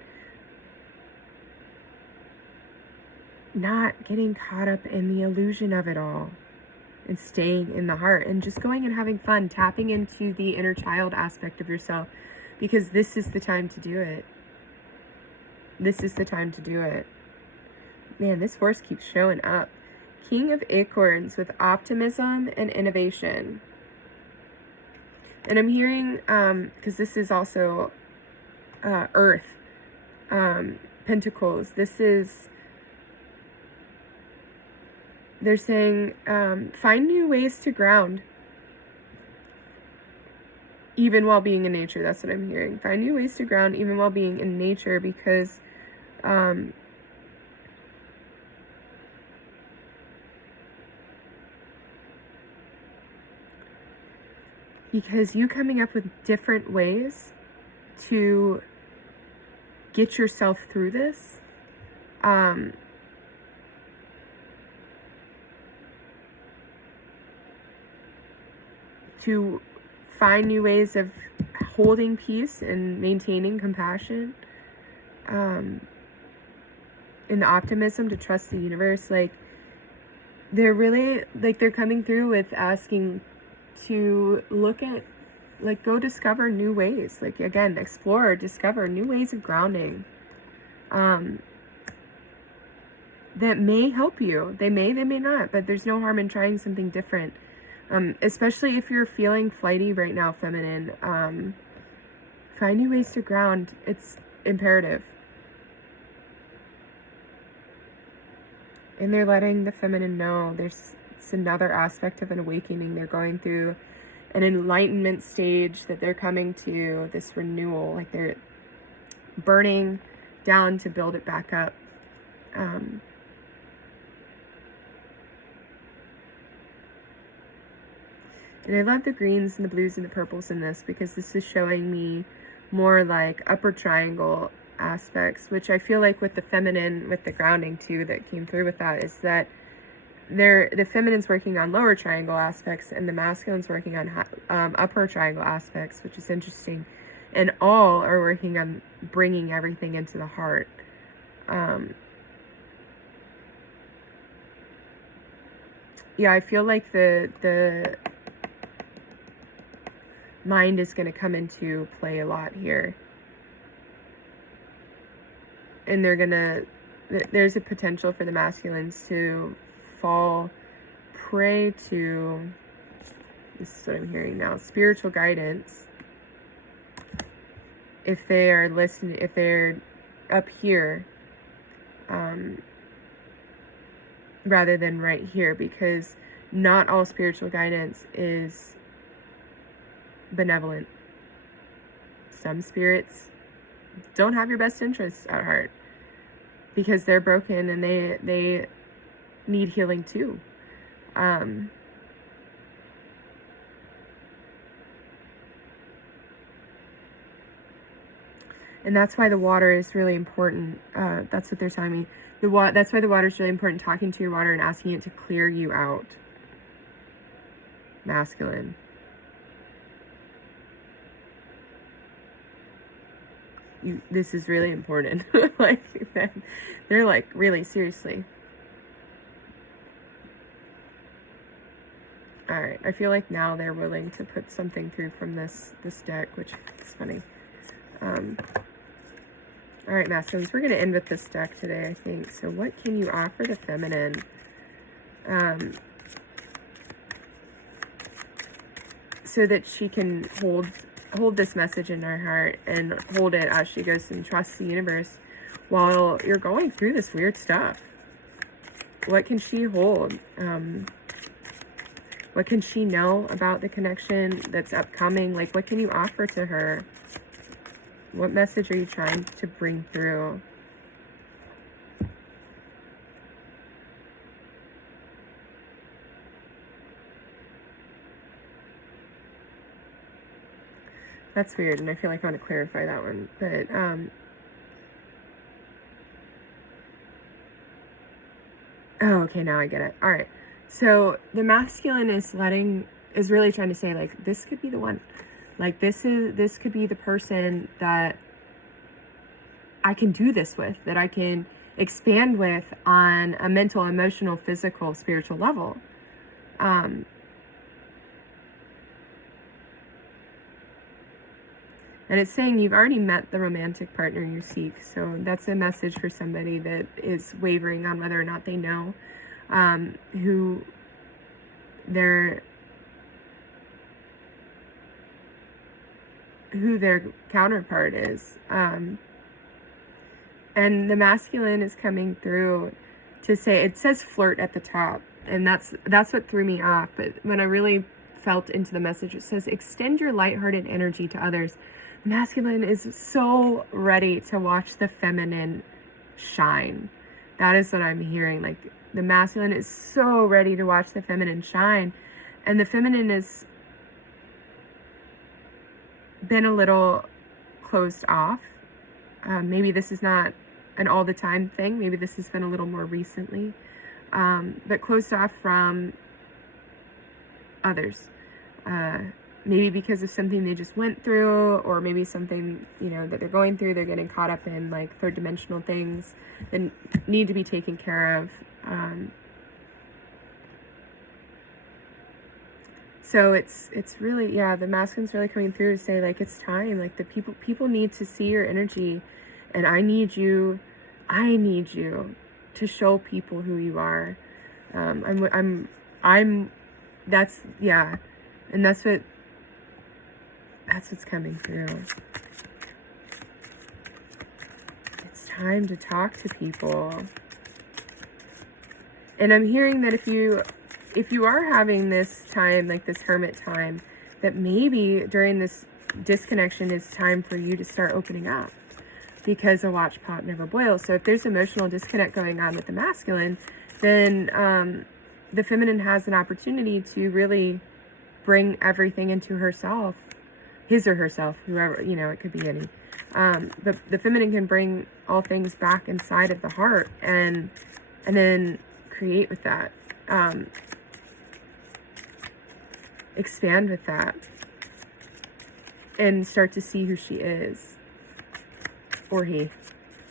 not getting caught up in the illusion of it all and staying in the heart and just going and having fun, tapping into the inner child aspect of yourself, because this is the time to do it. This is the time to do it. Man, this horse keeps showing up. King of Acorns with optimism and innovation. And I'm hearing, because this is also Earth, Pentacles. This is, they're saying, find new ways to ground. Even while being in nature. That's what I'm hearing. Find new ways to ground even while being in nature, because you coming up with different ways to get yourself through this, to find new ways of holding peace and maintaining compassion, and the optimism to trust the universe. Like, they're really, like, they're coming through with asking to look at, like, go discover new ways. Like, again, explore, discover new ways of grounding. That may help you. They may not, but there's no harm in trying something different. Especially if you're feeling flighty right now, feminine. Find new ways to ground. It's imperative. And they're letting the feminine know it's another aspect of an awakening they're going through, an enlightenment stage that they're coming to, this renewal, like they're burning down to build it back up. And I love the greens and the blues and the purples in this, because this is showing me more like upper triangle aspects, which I feel like with the feminine, with the grounding too that came through with that, is that the feminine's working on lower triangle aspects and the masculine's working on upper triangle aspects, which is interesting. And all are working on bringing everything into the heart. Yeah, I feel like the mind is going to come into play a lot here. And there's a potential for the masculines to fall prey to, this is what I'm hearing now, spiritual guidance. If they are listening, if they're up here, rather than right here, because not all spiritual guidance is benevolent. Some spirits don't have your best interests at heart, because they're broken and they need healing too. And that's why the water is really important. That's what they're telling me. That's why the water is really important, talking to your water and asking it to clear you out. Masculine. This is really important. Like, they're like, really, seriously. All right, I feel like now they're willing to put something through from this deck, which is funny. All right, masculines, we're going to end with this deck today, I think. So what can you offer the feminine? So that she can hold this message in her heart and hold it as she goes and trusts the universe while you're going through this weird stuff. What can she hold? What can she know about the connection that's upcoming? Like, what can you offer to her? What message are you trying to bring through? That's weird, and I feel like I want to clarify that one. But, oh, okay, now I get it. All right. So the masculine is really trying to say, like, this could be the one. Like, this could be the person that I can do this with, that I can expand with on a mental, emotional, physical, spiritual level. And it's saying you've already met the romantic partner you seek. So that's a message for somebody that is wavering on whether or not they know who their counterpart is. And the masculine is coming through to say, it says flirt at the top, and that's what threw me off. But when I really felt into the message, it says extend your lighthearted energy to others. The masculine is so ready to watch the feminine shine. That is what I'm hearing. Like, the masculine is so ready to watch the feminine shine, and the feminine has been a little closed off. Maybe this is not an all the time thing. Maybe this has been a little more recently, but closed off from others. Maybe because of something they just went through, or maybe something, that they're going through. They're getting caught up in, like, third dimensional things that need to be taken care of. So it's really, yeah, the masculine's really coming through to say, like, it's time. Like, the people need to see your energy, and I need you to show people who you are. That's, yeah, and that's what's coming through. It's time to talk to people. And I'm hearing that if you are having this time, like this hermit time, that maybe during this disconnection it's time for you to start opening up, because a watch pot never boils. So if there's emotional disconnect going on with the masculine, then the feminine has an opportunity to really bring everything into herself, his or herself, whoever, it could be any. The feminine can bring all things back inside of the heart and then create with that, expand with that, and start to see who she is, or he.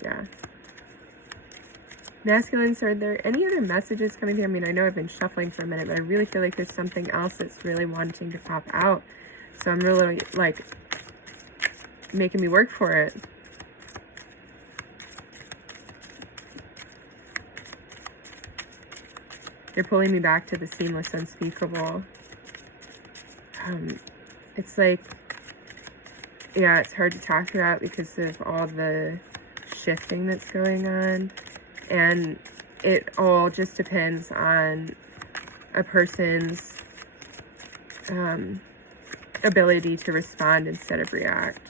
Yeah. Masculines, are there any other messages coming through? I mean, I know I've been shuffling for a minute, but I really feel like there's something else that's really wanting to pop out. So I'm really, like, making me work for it. They're pulling me back to the seamless, unspeakable. It's like, yeah, it's hard to talk about because of all the shifting that's going on. And it all just depends on a person's ability to respond instead of react.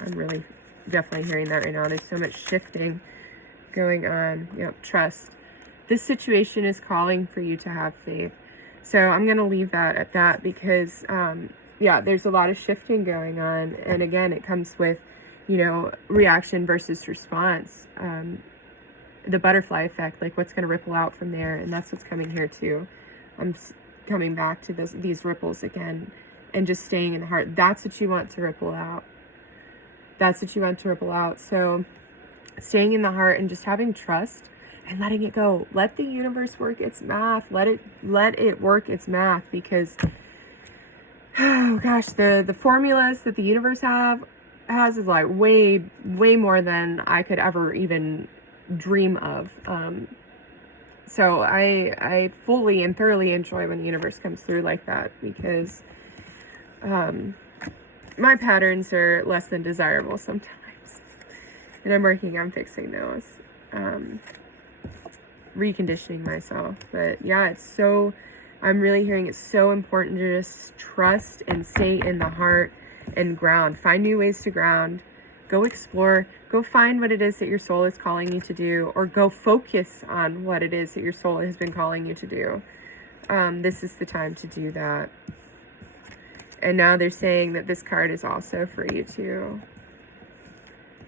I'm really definitely hearing that right now. There's so much shifting going on. Yep, trust. This situation is calling for you to have faith. So I'm going to leave that at that because, yeah, there's a lot of shifting going on. And again, it comes with, reaction versus response. The butterfly effect, like what's going to ripple out from there. And that's what's coming here too. I'm coming back to these ripples again and just staying in the heart. That's what you want to ripple out. That's what you want to ripple out. So staying in the heart and just having trust and letting it go. Let the universe work its math. Let it work its math, because, oh gosh, the formulas that the universe has is like way more than I could ever even dream of. So I fully and thoroughly enjoy when the universe comes through like that, because my patterns are less than desirable sometimes, and I'm working on fixing those, reconditioning myself. But yeah, I'm really hearing it's so important to just trust and stay in the heart and ground. Find new ways to ground. Go explore. Go find what it is that your soul is calling you to do, or go focus on what it is that your soul has been calling you to do. This is the time to do that. And now they're saying that this card is also for you too.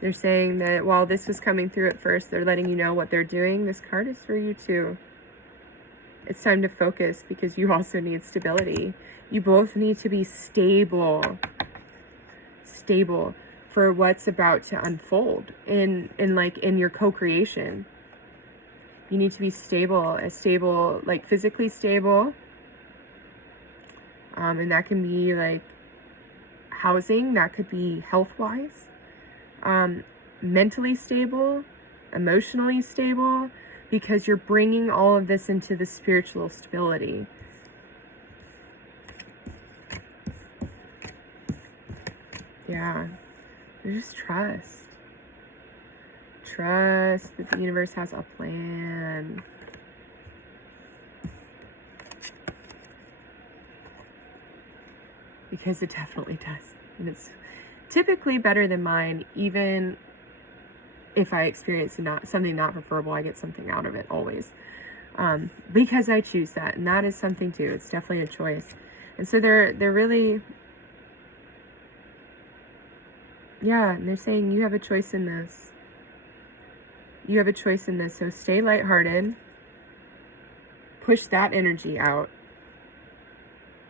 They're saying that while this was coming through at first, they're letting you know what they're doing. This card is for you too. It's time to focus, because you also need stability. You both need to be stable for what's about to unfold in your co-creation. You need to be stable, like physically stable. And that can be like housing, that could be health-wise. Mentally stable, emotionally stable, because you're bringing all of this into the spiritual stability. Yeah, just trust that the universe has a plan. Because it definitely does. And it's typically better than mine, even if I experience something not preferable, I get something out of it always. Because I choose that, and that is something too. It's definitely a choice. And so they're really, yeah, and they're saying you have a choice in this. You have a choice in this. So stay lighthearted. Push that energy out.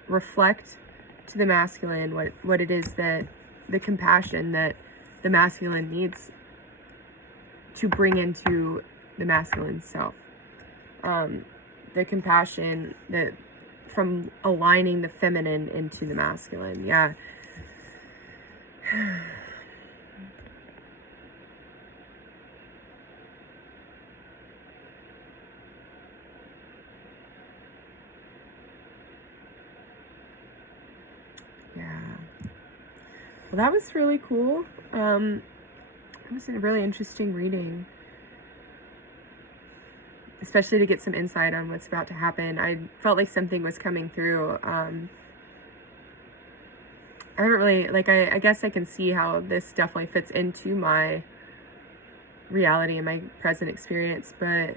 Reflect to the masculine what it is that the compassion that the masculine needs to bring into the masculine self. The compassion that from aligning the feminine into the masculine. Yeah. Yeah. Well, that was really cool. It was a really interesting reading, especially to get some insight on what's about to happen. I felt like something was coming through. I haven't really, like, I guess I can see how this definitely fits into my reality and my present experience, but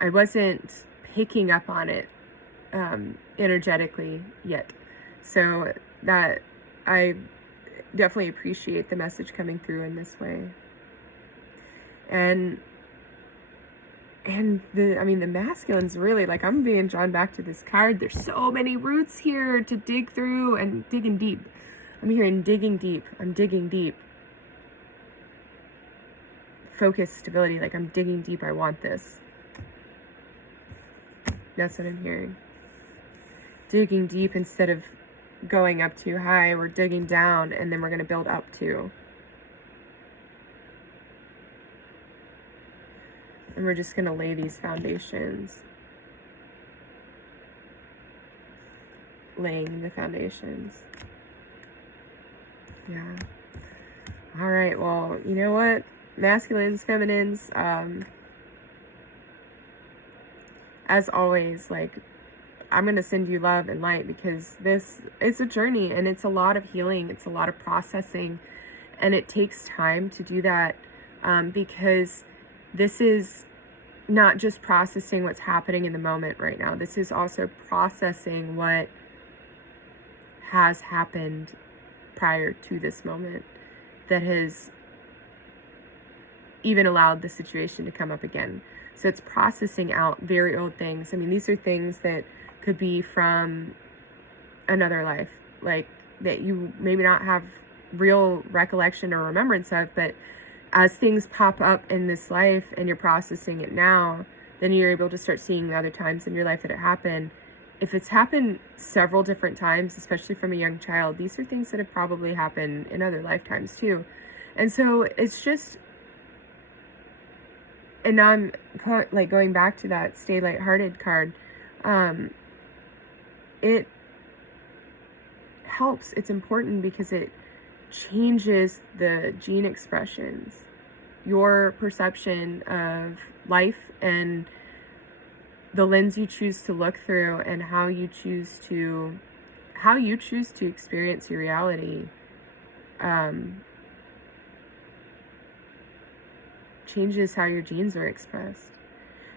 I wasn't picking up on it energetically yet. So that I definitely appreciate the message coming through in this way. And the masculine's really, like, I'm being drawn back to this card. There's so many roots here to dig through, and digging deep. I'm hearing digging deep. I'm digging deep. Focus, stability, like I'm digging deep. I want this. That's what I'm hearing. Digging deep instead of going up too high. We're digging down, and then we're going to build up too. And we're just going to lay these foundations. Laying the foundations. Yeah. All right. Well, you know what? Masculines, feminines, as always, like, I'm going to send you love and light, because it's a journey, and it's a lot of healing. It's a lot of processing, and it takes time to do that, because this is not just processing what's happening in the moment right now. This is also processing what has happened prior to this moment that has even allowed the situation to come up again. So it's processing out very old things. I mean, these are things that could be from another life, like that you maybe not have real recollection or remembrance of, but as things pop up in this life and you're processing it now, then you're able to start seeing the other times in your life that it happened. If it's happened several different times, especially from a young child, these are things that have probably happened in other lifetimes too. And so it's just, and now I'm like going back to that stay lighthearted card. It helps. It's important because it changes the gene expressions, your perception of life, and the lens you choose to look through, and how you choose to experience your reality. Changes how your genes are expressed.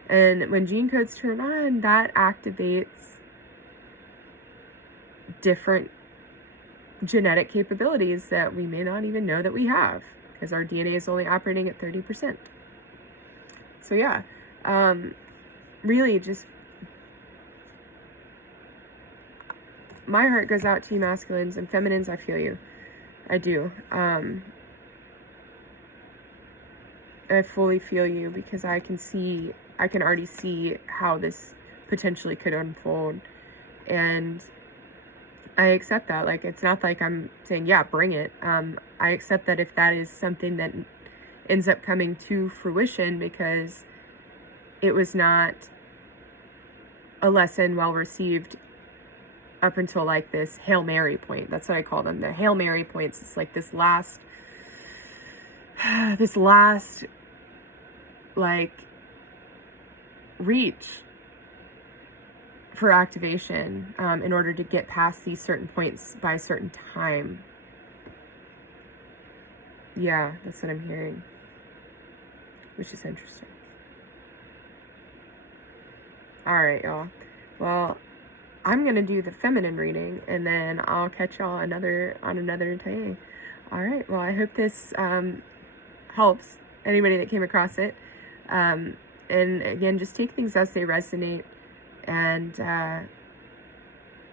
And when gene codes turn on, that activates different genetic capabilities that we may not even know that we have, because our DNA is only operating at 30%. So yeah, really just, my heart goes out to you masculines and feminines. I feel you. I do. I fully feel you, because I can already see how this potentially could unfold. And I accept that. Like, it's not like I'm saying, yeah, bring it. I accept that if that is something that ends up coming to fruition, because it was not a lesson well received up until like this Hail Mary point. That's what I call them, the Hail Mary points. It's like this last like reach for activation, in order to get past these certain points by a certain time. Yeah, that's what I'm hearing, which is interesting. All right, y'all. Well, I'm gonna do the feminine reading, and then I'll catch y'all on another day. All right. Well, I hope this helps anybody that came across it. And again, just take things as they resonate, and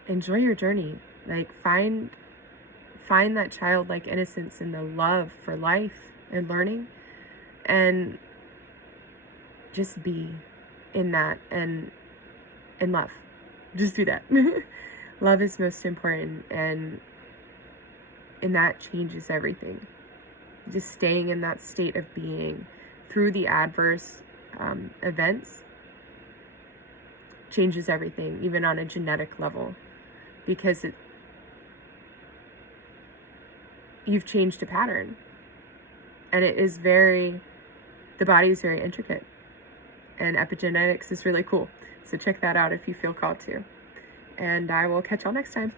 enjoy your journey. Like, find that childlike innocence and the love for life and learning, and just be in that, and in love. Just do that. Love is most important, and that changes everything. Just staying in that state of being through the adverse events changes everything, even on a genetic level, because you've changed a pattern, and the body is very intricate, and epigenetics is really cool. So check that out if you feel called to. And I will catch y'all next time.